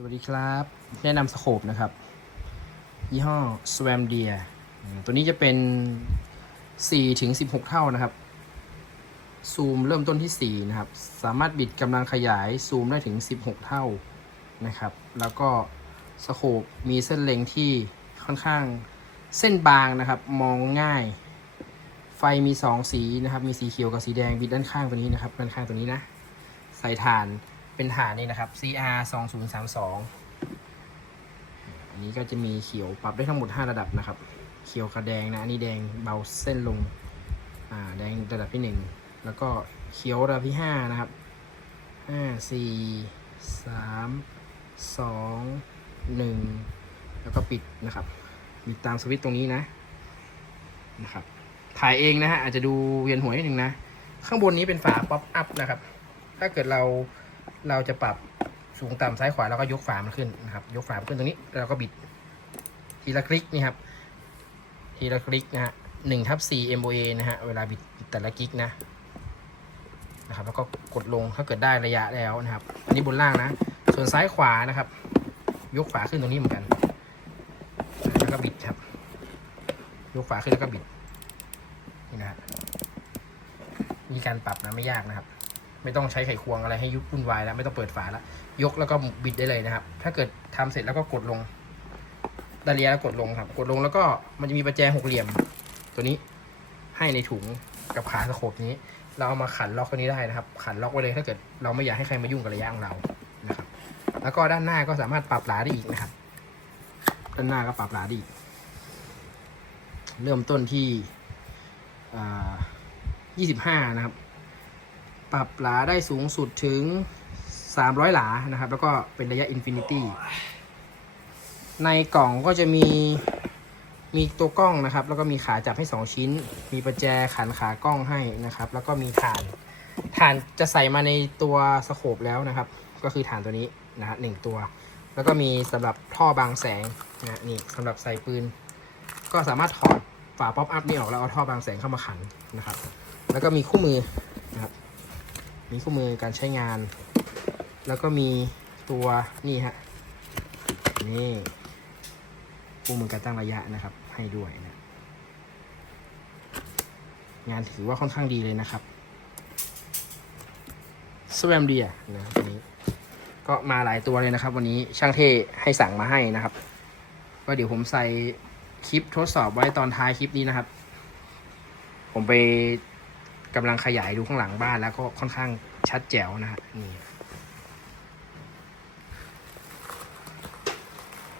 สวัสดีครับ แนะนำสโคปนะครับ ยี่ห้อ Swam Deer ตัวนี้จะเป็น 4 ถึง 16 เท่านะครับ ซูมเริ่มต้นที่ 4 นะครับ สามารถบิดกำลังขยายซูมได้ถึง 16 เท่านะครับ แล้วก็สโคปมีเส้นเล็งที่ค่อนข้างเส้นบางนะครับ มองง่าย ไฟมี 2 สีนะครับ มีสีเขียวกับสีแดงบิดด้านข้างตัวนี้นะครับ ด้านข้างตัวนี้นะ ใส่ถ่าน เป็นถ่านนี่นะครับ CR 2032อันนี้ก็จะมีเขียวปรับได้ทั้งหมด 5 ระดับนะครับ เขียวกับแดงนะ อันนี้แดงเบาเส้นลง อ่า แดงระดับที่ 1 แล้วก็เขียวระดับที่ 5 นะครับ 5 4 3 2 1 แล้วก็ปิดนะครับปิดตามสวิตช์ตรงนี้นะ นะครับ ถ่ายเองนะฮะ อาจจะดูเวียนหัวนิดนึงนะ ข้างบนนี้เป็นฝาป๊อปอัพนะครับถ้าเกิดเรา เราจะปรับสูงต่ำซ้ายขวาเราก็ยกฝามันขึ้นนะครับ ยกฝามขึ้นตรงนี้แล้วเราก็บิด ทีละคลิกนี่ครับ ทีละคลิกนะฮะหนึ่งทับสี่ MOA นะฮะเวลาบิดแต่ละคลิกนะนะครับ แล้วก็กดลงถ้าเกิดได้ระยะแล้วนะครับ อันนี้บนล่างนะ ส่วนซ้ายขวานะครับ ยกฝาขึ้นตรงนี้เหมือนกัน แล้วก็บิดครับ ยกฝาขึ้นแล้วก็บิดนี่นะฮะมีการปรับนะไม่ยากนะครับ ไม่ต้องใช้ไขควงอะไรให้ยุบวุ่นวายแล้วไม่ต้องเปิดฝาแล้วยกแล้วก็บิดได้เลยนะครับ ถ้าเกิดทำเสร็จแล้วก็กดลงดาเลียแล้วกดลงครับ กดลงแล้วก็มันจะมีประแจหกเหลี่ยม ตัวนี้ให้ในถุงกับขาสโคปนี้ เราเอามาขันล็อกตัวนี้ได้นะครับ ขันล็อกไว้เลยถ้าเกิดเราไม่อยากให้ใครมายุ่งกับระยะของเรานะครับ แล้วก็ด้านหน้าก็สามารถปรับหลาได้อีกนะครับ ด้านหน้าก็ปรับหลาได้อีกเริ่มต้นที่อ่า25นะครับ ปรับหลาได้สูงสุดถึง 300 หลานะครับ แล้วก็เป็นระยะอินฟินิตี้ในกล่องก็จะมีมีตัวกล้องนะครับ แล้วก็มีขาจับให้ 2 ชิ้น มีประแจขันขากล้องให้นะครับ แล้วก็มีฐานฐานจะใส่มาในตัวสโคปแล้วนะครับ ก็คือฐานตัวนี้นะฮะหนึ่งตัว แล้วก็มีสำหรับท่อบางแสงนะนี่สำหรับใส่ปืน ก็สามารถถอดฝาป๊อปอัพนี่ออกแล้วเอาท่อบางแสงเข้ามาขันนะครับ แล้วก็มีคู่มือนะครับ มีคู่มือการใช้งาน แล้วก็มีตัวนี่ฮะนี่คู่มือการตั้งระยะนะครับ ให้ด้วยนะงานถือว่าค่อนข้างดีเลยนะครับสวมเดียนะตัวนี้ ก็มาหลายตัวเลยนะครับ วันนี้ช่างเท่ให้สั่งมาให้นะครับ ก็เดี๋ยวผมใส่คลิปทดสอบไว้ตอนท้ายคลิปนี้นะครับ ผมไป กำลังขยายดูข้างหลังบ้านแล้วก็ค่อนข้างชัดแจ๋วนะฮะนี่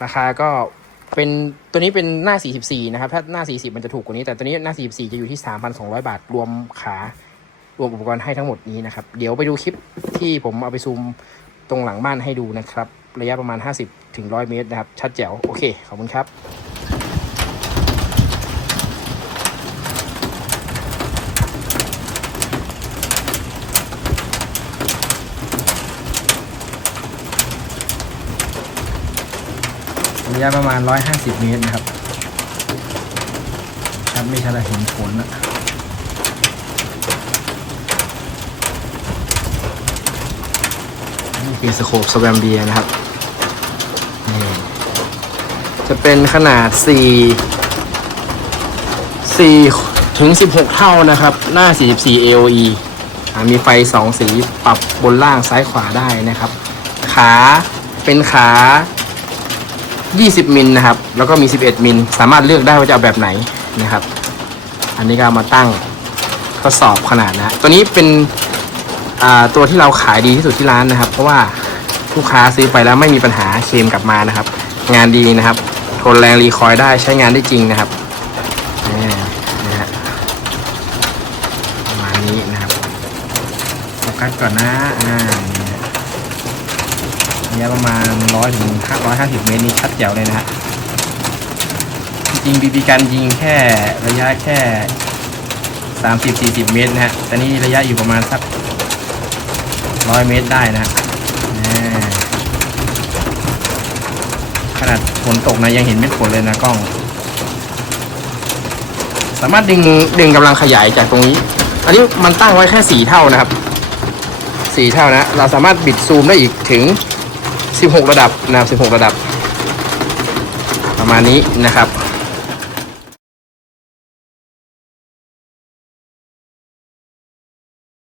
ราคาก็เป็นตัวนี้เป็นหน้า 44 นะครับ ถ้าหน้า 40 มันจะถูกกว่านี้ แต่ตัวนี้หน้า 44 จะอยู่ที่ 3,200 บาท รวมขารวมอุปกรณ์ให้ทั้งหมดนี้นะครับ เดี๋ยวไปดูคลิปที่ผมเอาไปซูมตรงหลังบ้านให้ดูนะครับ ระยะประมาณ 50 ถึง 100 เมตรนะครับ ชัดแจ๋ว โอเค ขอบคุณครับ ระยะประมาณ 150 เมตรนะครับชัดไม่ชัดอะเห็นผลนะนี่คือสโคปสแวมเบียนะครับนี่จะเป็นขนาด 4 4 ถึง 16 เท่านะครับ หน้า 44 AOE อ่ามีไฟ 2 สีปรับบนล่างซ้ายขวาได้นะครับ ขาเป็นขา 20 มิลนะครับ แล้วก็มี 11 มิล สามารถเลือกได้ว่าจะเอาแบบไหนนะครับ อันนี้ก็เอามาตั้งทดสอบขนาดนะ ตัวนี้เป็นตัวที่เราขายดีที่สุดที่ร้านนะครับ เพราะว่าลูกค้าซื้อไปแล้วไม่มีปัญหาเคมกลับมานะครับ งานดีนะครับ ทนแรงรีคอยได้ใช้งานได้จริงนะครับนี่นะฮะประมาณนี้นะครับโฟกัสก่อนนะอ่า ระยะประมาณร้อยถึงห้าร้อยห้าสิบเมตรนี่ชัดแจ๋วเลยนะฮะจริงบีบีกันยิงแค่ระยะแค่สามสิบสี่สิบเมตรนะฮะแต่นี่ระยะอยู่ประมาณสักร้อยเมตรได้นะฮะขนาดฝนตกนะยังเห็นเม็ดฝนเลยนะกล้อง สามารถดึงดึงกำลังขยายจากตรงนี้ อันนี้มันตั้งไว้แค่สี่เท่านะครับสี่เท่านะ เราสามารถบิดซูมได้อีกถึง 16 ระดับนะครับ16 ระดับ ประมาณนี้นะครับ